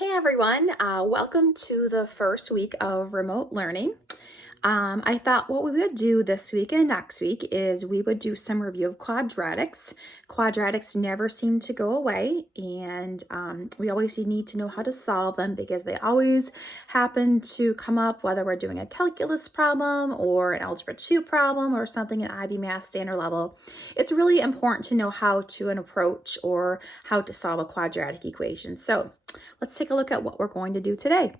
Hey everyone, welcome to the first week of remote learning. I thought what we would do this week and next week is we would do some review of quadratics. Quadratics never seem to go away, and we always need to know how to solve them because they always happen to come up, whether we're doing a calculus problem or an algebra 2 problem or something at IB Math standard level. It's really important to know how to approach or how to solve a quadratic equation. So let's take a look at what we're going to do today.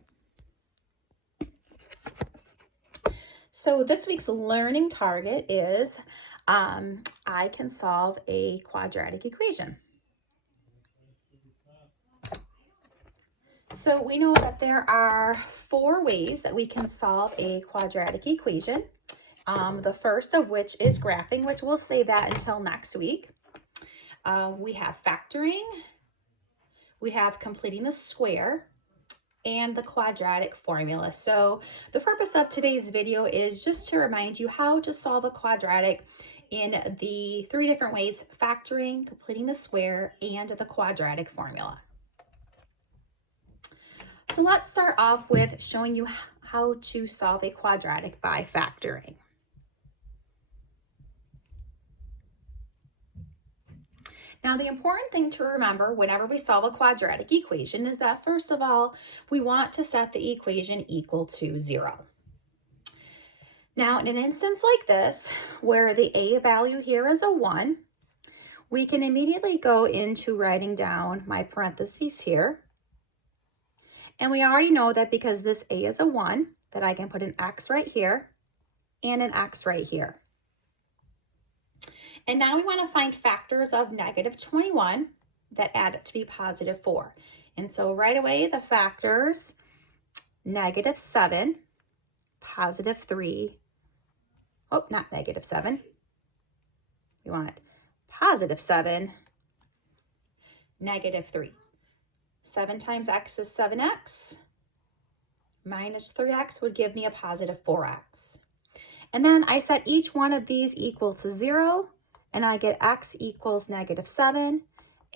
So this week's learning target is I can solve a quadratic equation. So we know that there are 4 ways that we can solve a quadratic equation. The first of which is graphing, which we'll save that until next week. We have factoring, we have completing the square, and the quadratic formula. So the purpose of today's video is just to remind you how to solve a quadratic in the 3 different ways: factoring, completing the square, and the quadratic formula. So let's start off with showing you how to solve a quadratic by factoring. Now, the important thing to remember whenever we solve a quadratic equation is that, first of all, we want to set the equation equal to 0. Now, in an instance like this, where the a value here is a 1, we can immediately go into writing down my parentheses here. And we already know that because this a is a 1, that I can put an x right here and an x right here. And now we want to find factors of negative 21 that add up to be positive 4. And so right away, the factors, negative 7, positive 3, oh, not negative 7. We want positive 7, negative 3. 7 times x is 7x. Minus 3x would give me a positive 4x. And then I set each one of these equal to 0. And I get x equals negative 7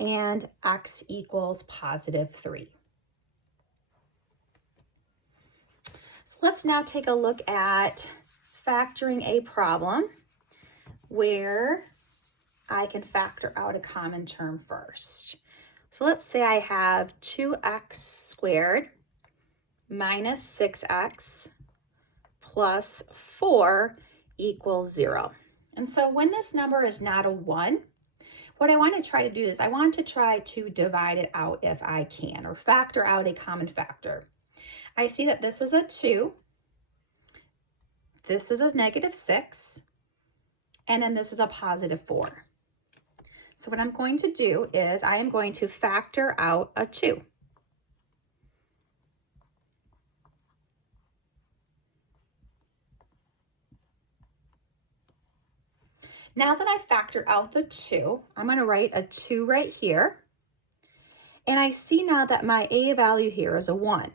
and x equals positive 3. So let's now take a look at factoring a problem where I can factor out a common term first. So let's say I have 2x squared minus 6x plus 4 equals 0. And so when this number is not a 1, what I want to try to do is I want to try to divide it out if I can, or factor out a common factor. I see that this is a 2, this is a negative 6, and then this is a positive 4. So what I'm going to do is I am going to factor out a 2. Now that I've factored out the 2, I'm going to write a 2 right here. And I see now that my a value here is a 1.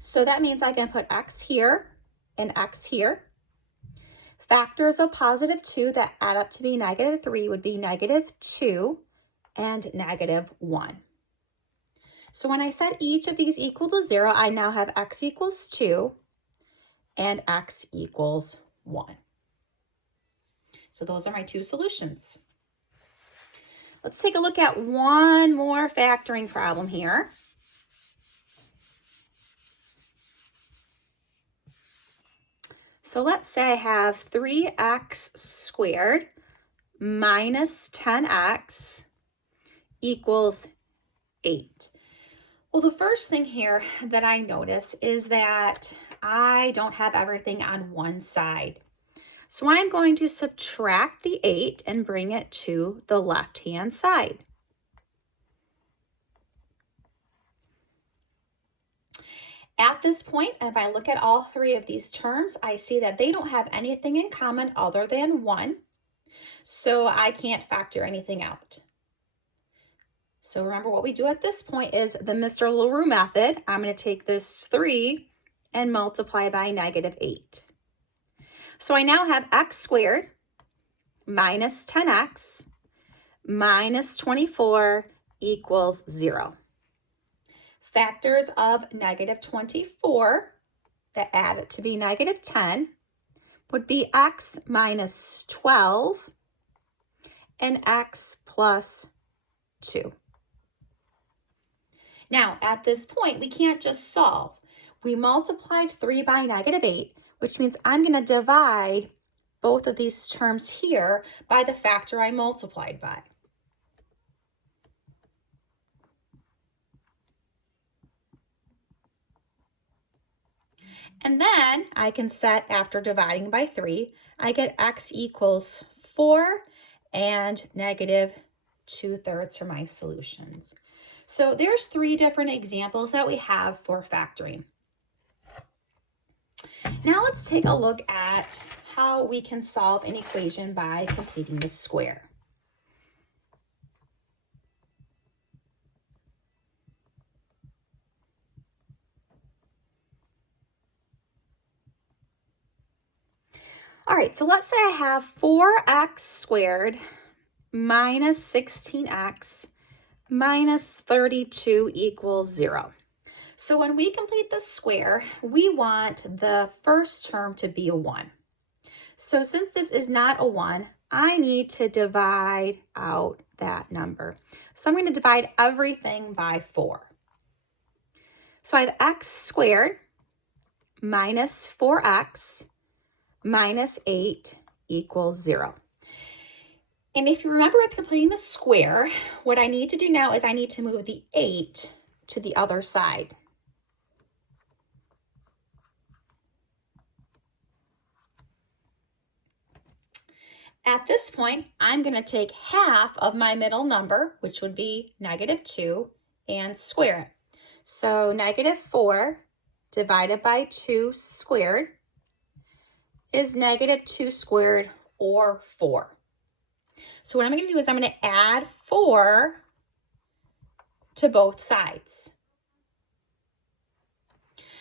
So that means I can put x here and x here. Factors of positive 2 that add up to be negative 3 would be negative 2 and negative 1. So when I set each of these equal to 0, I now have x equals 2 and x equals 1. So those are my 2 solutions. Let's take a look at one more factoring problem here. So let's say I have 3x squared minus 10x equals 8. Well, the first thing here that I notice is that I don't have everything on one side. So I'm going to subtract the 8 and bring it to the left-hand side. At this point, if I look at all 3 of these terms, I see that they don't have anything in common other than 1. So I can't factor anything out. So remember, what we do at this point is the Mr. LaRue method. I'm going to take this 3 and multiply by negative 8. So I now have x squared minus 10x minus 24 equals 0. Factors of negative 24 that add it to be negative 10 would be x minus 12 and x plus 2. Now, at this point, we can't just solve. We multiplied 3 by negative 8, which means I'm going to divide both of these terms here by the factor I multiplied by. And then I can set, after dividing by 3, I get x equals 4 and negative 2/3 for my solutions. So there's 3 different examples that we have for factoring. Now let's take a look at how we can solve an equation by completing the square. All right, so let's say I have 4x squared minus 16x minus 32 equals 0. So when we complete the square, we want the first term to be a 1. So since this is not a 1, I need to divide out that number. So I'm going to divide everything by 4. So I have x squared minus 4x minus 8 equals 0. And if you remember with completing the square, what I need to do now is I need to move the 8 to the other side. At this point, I'm going to take half of my middle number, which would be negative 2, and square it. So negative 4 divided by 2 squared is negative 2 squared, or 4. So what I'm going to do is I'm going to add 4 to both sides.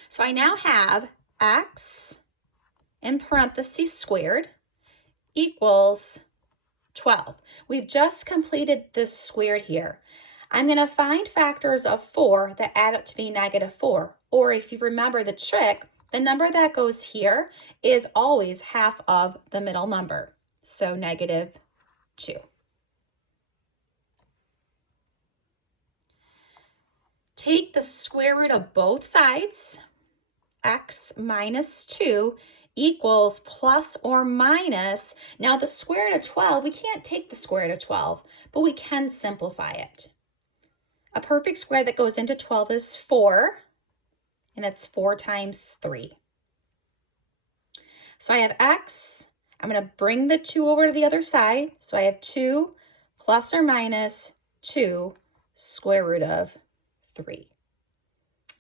So I now have x in parentheses squared equals 12. We've just completed this squared here. I'm going to find factors of 4 that add up to be negative 4. Or if you remember the trick, the number that goes here is always half of the middle number. So negative 2. Take the square root of both sides. X minus 2 equals plus or minus. Now the square root of 12, we can't take the square root of 12, but we can simplify it. A perfect square that goes into 12 is 4, and it's 4 times 3. So I have x. I'm going to bring the 2 over to the other side. So I have 2 plus or minus 2 square root of 3.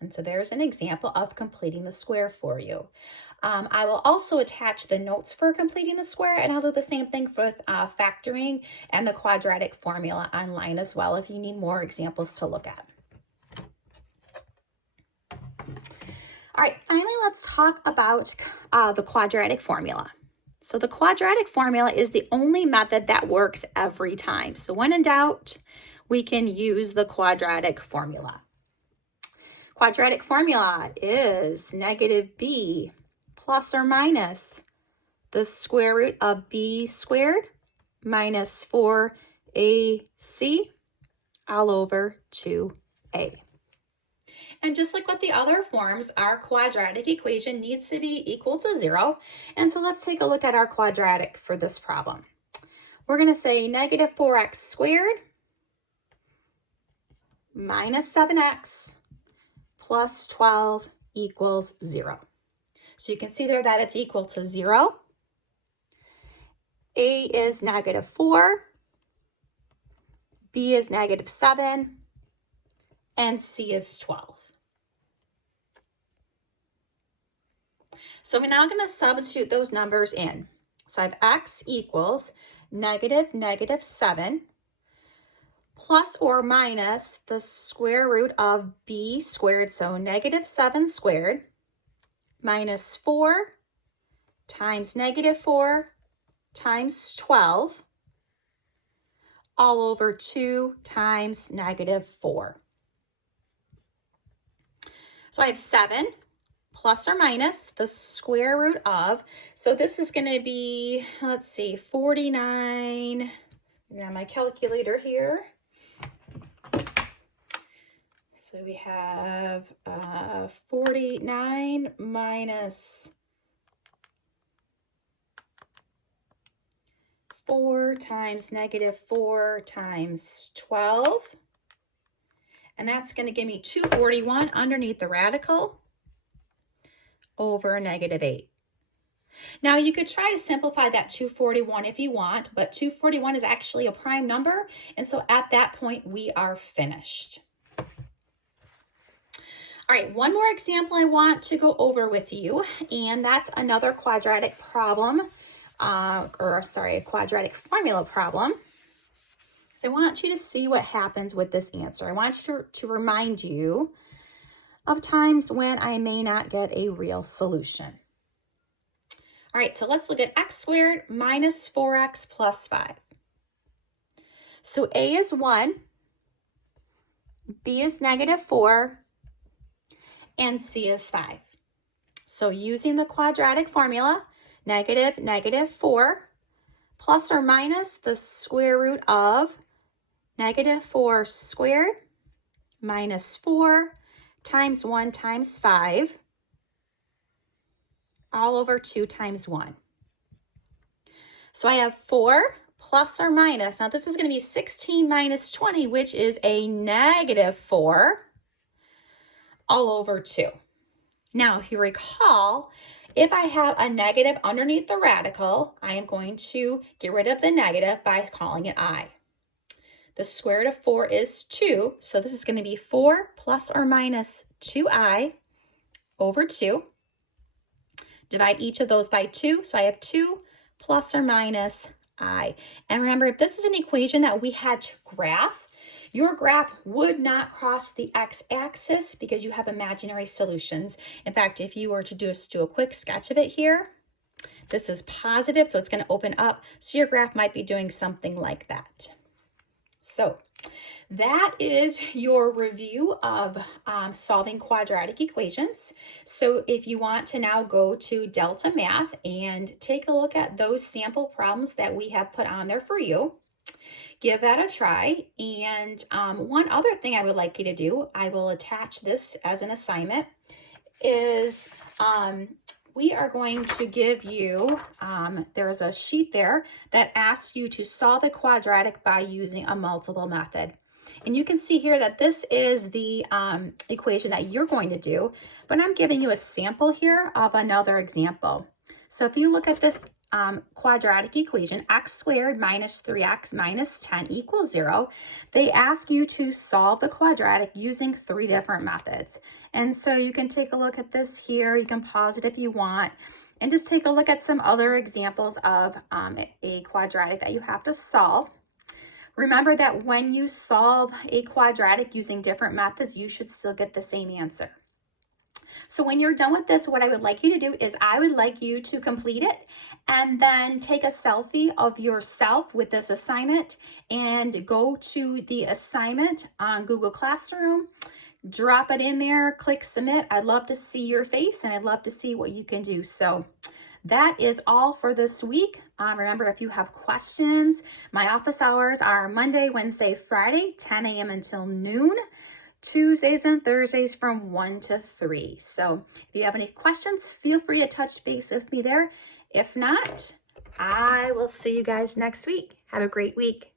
And so there's an example of completing the square for you. I will also attach the notes for completing the square, and I'll do the same thing for factoring and the quadratic formula online as well if you need more examples to look at. All right, finally, let's talk about the quadratic formula. So the quadratic formula is the only method that works every time. So when in doubt, we can use the quadratic formula. Quadratic formula is negative b plus or minus the square root of b squared minus 4ac all over 2a. And just like with the other forms, our quadratic equation needs to be equal to 0. And so let's take a look at our quadratic for this problem. We're going to say negative 4x squared minus 7x plus 12 equals 0. So you can see there that it's equal to 0. A is negative 4, B is negative 7, and C is 12. So we're now going to substitute those numbers in. So I have x equals negative 7 plus or minus the square root of b squared, so negative 7 squared, minus 4 times negative 4 times 12 all over 2 times negative 4. So I have 7 plus or minus the square root of, so this is going to be, let's see, 49. I got my calculator here. So we have 49 minus 4 times negative 4 times 12. And that's going to give me 241 underneath the radical over negative 8. Now you could try to simplify that 241 if you want, but 241 is actually a prime number. And so at that point, we are finished. All right, one more example I want to go over with you, and that's another quadratic problem, a quadratic formula problem. So I want you to see what happens with this answer. I want you to remind you of times when I may not get a real solution. All right, so let's look at x squared minus 4x plus 5. So a is 1, b is negative 4, and c is 5. So using the quadratic formula, negative, negative 4, plus or minus the square root of negative 4 squared minus 4 times 1 times 5, all over 2 times 1. So I have 4 plus or minus. Now this is going to be 16 minus 20, which is a negative 4, all over 2. Now, if you recall, if I have a negative underneath the radical, I am going to get rid of the negative by calling it I. The square root of 4 is 2, so this is going to be 4 plus or minus 2i over 2. Divide each of those by 2, so I have 2 plus or minus I. And remember, if this is an equation that we had to graph, your graph would not cross the x-axis because you have imaginary solutions. In fact, if you were to do a quick sketch of it here, this is positive, so it's going to open up. So your graph might be doing something like that. So that is your review of solving quadratic equations. So if you want to now go to Delta Math and take a look at those sample problems that we have put on there for you, give that a try. And one other thing I would like you to do, I will attach this as an assignment, is we are going to give you, there's a sheet there that asks you to solve a quadratic by using a multiple method. And you can see here that this is the equation that you're going to do, but I'm giving you a sample here of another example. So if you look at this quadratic equation, x squared minus 3x minus 10 equals 0, they ask you to solve the quadratic using 3 different methods. And so you can take a look at this here. You can pause it if you want, and just take a look at some other examples of a quadratic that you have to solve. Remember that when you solve a quadratic using different methods, you should still get the same answer. So when you're done with this, what I would like you to do is I would like you to complete it and then take a selfie of yourself with this assignment and go to the assignment on Google Classroom, drop it in there, click submit. I'd love to see your face and I'd love to see what you can do. So that is all for this week. Remember, if you have questions, my office hours are Monday, Wednesday, Friday, 10 a.m. until noon. Tuesdays and Thursdays from 1 to 3. So if you have any questions, feel free to touch base with me there. If not, I will see you guys next week. Have a great week.